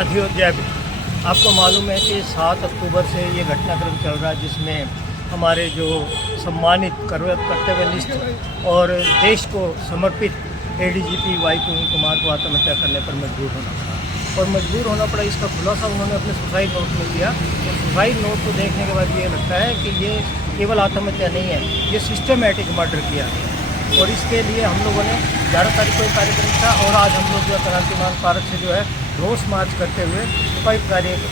अयोध्या भी। आपको मालूम है कि 7 अक्टूबर से ये घटनाक्रम चल रहा है जिसमें हमारे जो सम्मानित कर्तव्यनिष्ठ और देश को समर्पित एडीजीपी वाई पूर्ण कुमार को आत्महत्या करने पर मजबूर होना पड़ा। और मजबूर होना पड़ा इसका खुलासा उन्होंने अपने सुसाइड नोट में किया। और सुसाइड नोट को देखने के बाद ये लगता है कि ये केवल आत्महत्या नहीं है, ये सिस्टमेटिक मर्डर किया है। और इसके लिए हम लोगों ने 11 तारीख को एक कार्यक्रम था और आज हम लोग जो है क्रांतिमान पार्क से जो है रोष मार्च करते हुए उपायुक्त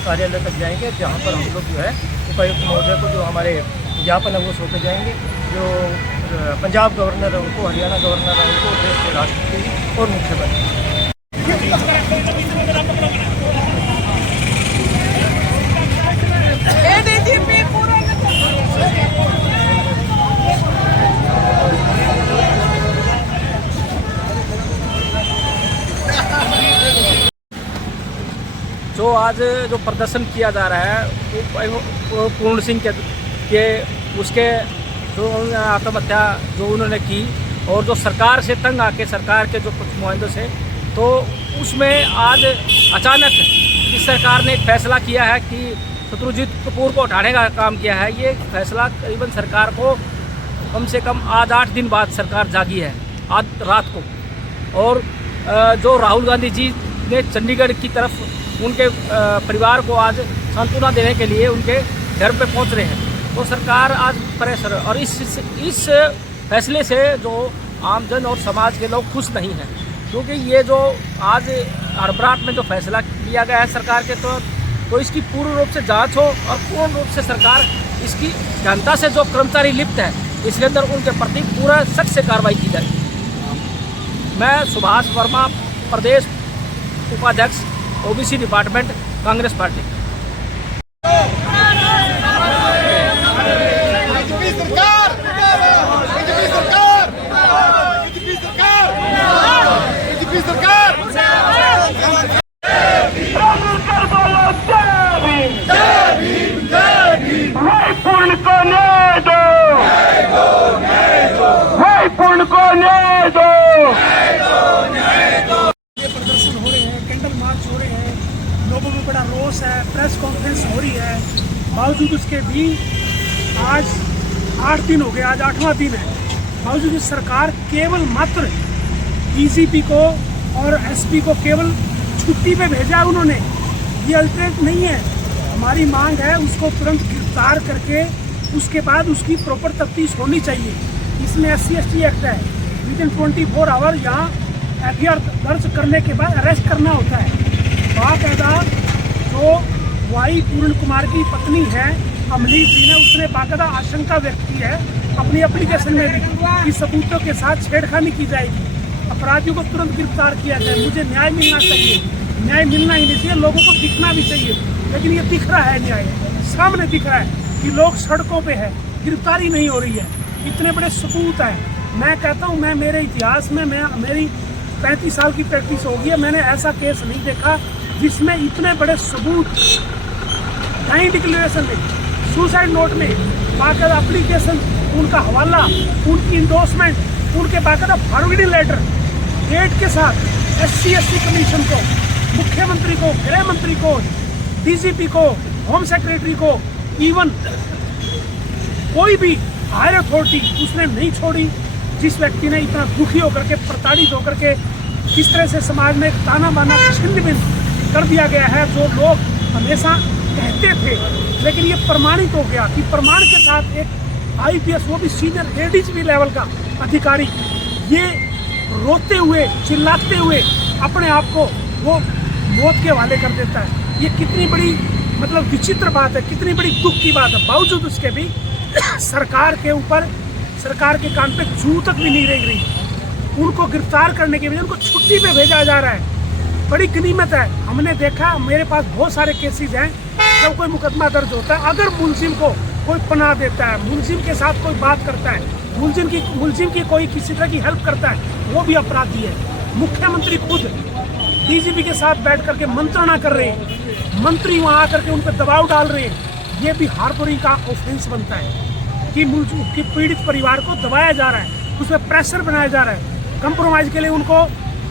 कार्यालय तक जाएंगे, जहाँ पर हम लोग जो है उपायुक्त महोदय को जो हमारे ज्ञापन है वो सौंपे जाएंगे। जो पंजाब गवर्नर है उनको, हरियाणा गवर्नर है उनको, देश के राष्ट्रपति और मुख्यमंत्री। जो आज जो प्रदर्शन किया जा रहा है वो पूर्ण सिंह के उसके जो आत्महत्या जो उन्होंने की और जो सरकार से तंग आके सरकार के जो कुछ नुमाइंदों से, तो उसमें आज अचानक इस सरकार ने एक फैसला किया है कि शत्रुजीत कपूर को हटाने का काम किया है। ये फैसला करीबन सरकार को कम से कम आज 8 दिन बाद सरकार जागी है, आज रात को। और जो राहुल गांधी जी ने चंडीगढ़ की तरफ उनके परिवार को आज सांत्वना देने के लिए उनके घर पे पहुंच रहे हैं, तो सरकार आज परेशान है। और इस फैसले से जो आमजन और समाज के लोग खुश नहीं हैं, क्योंकि ये जो आज हड़बड़ाहट में जो फैसला किया गया है सरकार के तो इसकी पूर्ण रूप से जांच हो और पूर्ण रूप से सरकार इसकी जनता से जो कर्मचारी लिप्त है इसके अंदर उनके प्रति पूरा सख्त से कार्रवाई की जाए। मैं सुभाष वर्मा, प्रदेश उपाध्यक्ष ओबीसी डिपार्टमेंट, कांग्रेस पार्टी। लोगों में बड़ा रोष है, प्रेस कॉन्फ्रेंस हो रही है, बावजूद उसके भी आज 8 दिन हो गए, आज 8वां दिन है। बावजूद इस सरकार केवल मात्र डीजीपी को और एसपी को केवल छुट्टी पे भेजा उन्होंने, ये अल्टरनेट नहीं है। हमारी मांग है उसको तुरंत गिरफ्तार करके उसके बाद उसकी प्रॉपर तफ्तीश होनी चाहिए। इसमें SC/ST एक्ट है, विदिन 24 आवर यहाँ FIR दर्ज करने के बाद अरेस्ट करना होता है। बाकायदा जो वाई पूर्ण कुमार की पत्नी है अमनीत जी ने, उसने बाकायदा आशंका व्यक्त की है अपनी एप्लीकेशन में भी कि सबूतों के साथ छेड़खानी की जाएगी, अपराधियों को तुरंत गिरफ्तार किया जाए। मुझे न्याय मिलना चाहिए, न्याय मिलना ही नहीं चाहिए, लोगों को दिखना भी चाहिए। लेकिन ये दिख रहा है, न्याय सामने दिख रहा है कि लोग सड़कों पे है, गिरफ्तारी नहीं हो रही है, इतने बड़े सबूत हैं। मैं कहता हूँ, मैं मेरे इतिहास में मेरी 35 साल की प्रैक्टिस होगी है, मैंने ऐसा केस नहीं देखा जिसमें इतने बड़े सबूत, टाइम डिक्लेरेशन में, सुसाइड नोट में, बाकायदा एप्लीकेशन, उनका हवाला, उनकी इंडोर्समेंट, उनके बाकायदा फॉरवर्डिंग लेटर डेट के साथ SC/ST कमीशन को, मुख्यमंत्री को, गृह मंत्री को, डीजीपी को, होम सेक्रेटरी को, इवन कोई भी हायर अथॉरिटी उसने नहीं छोड़ी। जिस व्यक्ति ने इतना दुखी होकर के, प्रताड़ित होकर के किस तरह से समाज में ताना बाना छिन्न भिन्न कर दिया गया है, जो लोग हमेशा कहते थे, लेकिन ये प्रमाणित हो गया कि प्रमाण के साथ एक IPS, वो भी सीनियर ADGP लेवल का अधिकारी, ये रोते हुए, चिल्लाते हुए अपने आप को वो मौत के हवाले कर देता है। ये कितनी बड़ी मतलब विचित्र बात है, कितनी बड़ी दुख की बात है। बावजूद उसके भी सरकार के ऊपर, सरकार के कान पे जू तक भी नहीं रह रही। उनको गिरफ्तार करने के लिए उनको छुट्टी पे भेजा जा रहा है, बड़ी गनीमत है। हमने देखा, मेरे पास बहुत सारे केसेस हैं, जब कोई मुकदमा दर्ज होता है, अगर मुलजिम को कोई पनाह देता है, मुलजिम के साथ कोई बात करता है, मुलजिम की कोई किसी तरह की हेल्प करता है, वो भी अपराधी है। मुख्यमंत्री खुद DGP के साथ बैठ करके मंत्रणा कर रहे हैं, मंत्री वहाँ आकर के उन पर दबाव डाल रहे हैं, ये भी हार्बरिंग का ऑफेंस बनता है कि पीड़ित परिवार को दबाया जा रहा है, उसमें प्रेशर बनाया जा रहा है, कंप्रोमाइज के लिए उनको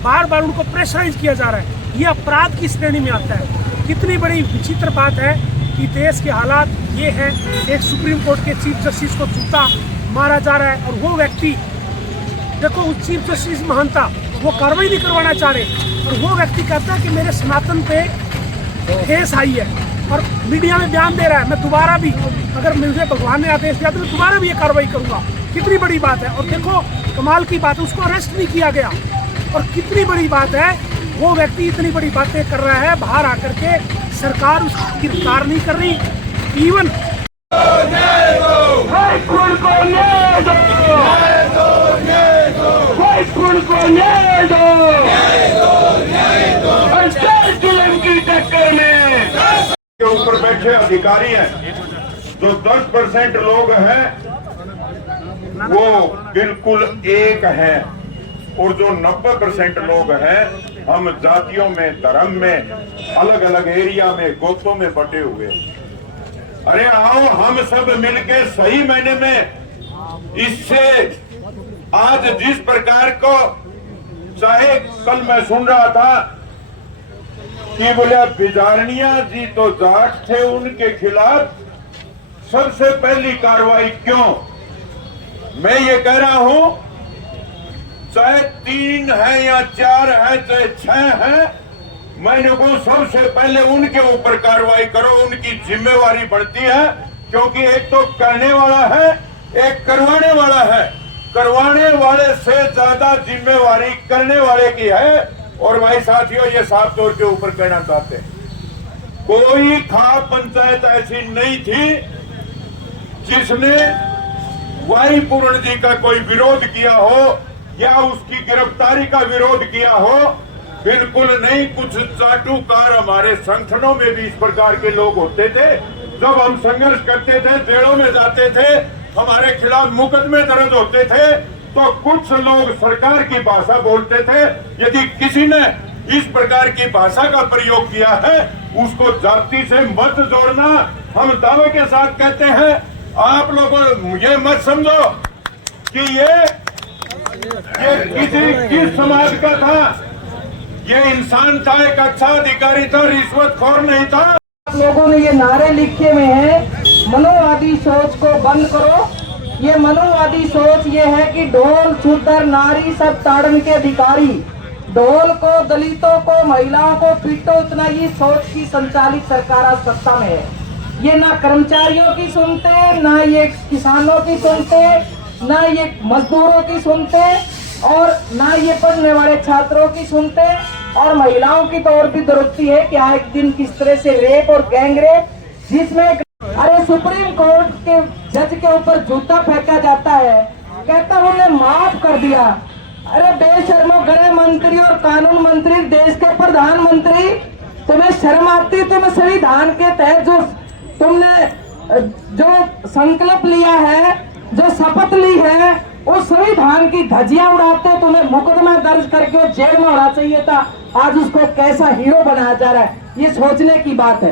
बार बार उनको प्रेशराइज किया जा रहा है। ये अपराध की श्रेणी में आता है। कितनी बड़ी विचित्र बात है कि देश के हालात ये है, एक सुप्रीम कोर्ट के चीफ जस्टिस को जूता मारा जा रहा है और वो व्यक्ति, देखो उस चीफ जस्टिस महंता वो कार्रवाई नहीं करवाना चाह रहे और वो व्यक्ति कहता है कि मेरे सनातन पे ठेस आई है और मीडिया में बयान दे रहा है मैं दोबारा भी, अगर मुझे भगवान ने आदेश दिया तो मैं दोबारा भी ये कार्रवाई करूंगा। कितनी बड़ी बात है। और देखो कमाल की बात है, उसको अरेस्ट नहीं किया गया और कितनी बड़ी बात है, वो व्यक्ति इतनी बड़ी बातें कर रहा है, बाहर आकर के सरकार उसको गिरफ्तार नहीं कर रही। इवन के ऊपर बैठे अधिकारी हैं, जो 10% लोग हैं वो बिल्कुल एक हैं और जो 90% लोग हैं हम जातियों में, धर्म में, अलग अलग एरिया में, गोतों में बटे हुए। अरे आओ हम सब मिलके सही मायने में इससे आज जिस प्रकार को, चाहे कल मैं सुन रहा था कि बोले बिजारनिया जी तो जाट थे, उनके खिलाफ सबसे पहली कार्रवाई क्यों? मैं ये कह रहा हूं चाहे 3 है या 4 है चाहे 6 है, मैंने को सबसे पहले उनके ऊपर कार्रवाई करो, उनकी जिम्मेवारी बढ़ती है। क्योंकि एक तो करने वाला है, एक करवाने वाला है। करवाने वाले से ज्यादा जिम्मेवारी करने वाले की है। और भाई साथियों, ये साफ तौर के ऊपर कहना चाहते हैं, कोई खाप पंचायत ऐसी नहीं थी जिसने वाई पूर्ण जी का कोई विरोध किया हो या उसकी गिरफ्तारी का विरोध किया हो। बिल्कुल नहीं। कुछ चाटुकार हमारे संगठनों में भी इस प्रकार के लोग होते थे। जब हम संघर्ष करते थे, जेलों में जाते थे, हमारे खिलाफ मुकदमे दर्ज होते थे, तो कुछ लोग सरकार की भाषा बोलते थे। यदि किसी ने इस प्रकार की भाषा का प्रयोग किया है, उसको जाति से मत जोड़ना। हम दावे के साथ कहते हैं, आप लोगों ये मत समझो कि ये किस समाज का था। ये इंसान था, एक अच्छा अधिकारी था, रिश्वतखोर नहीं था। आप लोगों ने ये नारे लिखे हुए हैं, मनोवादी सोच को बंद करो। ये मनोवादी सोच ये है कि ढोल शूद्र नारी सब ताड़न के अधिकारी, ढोल को, दलितों को, महिलाओं को पीटो, इतना ही सोच की संचालित सरकार आज सत्ता में है। ये ना कर्मचारियों की सुनते, ना ये किसानों की सुनते, ना ये मजदूरों की सुनते और ना ये पढ़ने वाले छात्रों की सुनते। और महिलाओं की तो और भी दुरुस्ती है कि एक दिन किस तरह से रेप और गैंगरेप, जिसमें अरे सुप्रीम कोर्ट के जज के ऊपर जूता फेंका जाता है, कहता उन्हें माफ कर दिया। अरे बेशर्मो गृह मंत्री और कानून मंत्री, देश के प्रधानमंत्री, तुम्हें शर्म आती? तुम्हें संविधान के तहत जो तुमने जो संकल्प लिया है, जो शपथ ली है, उस संविधान की धज्जियां उड़ाते, तुम्हें मुकदमा दर्ज करके जेल में होना चाहिए था। आज उसको कैसा हीरो बनाया जा रहा है, ये सोचने की बात है।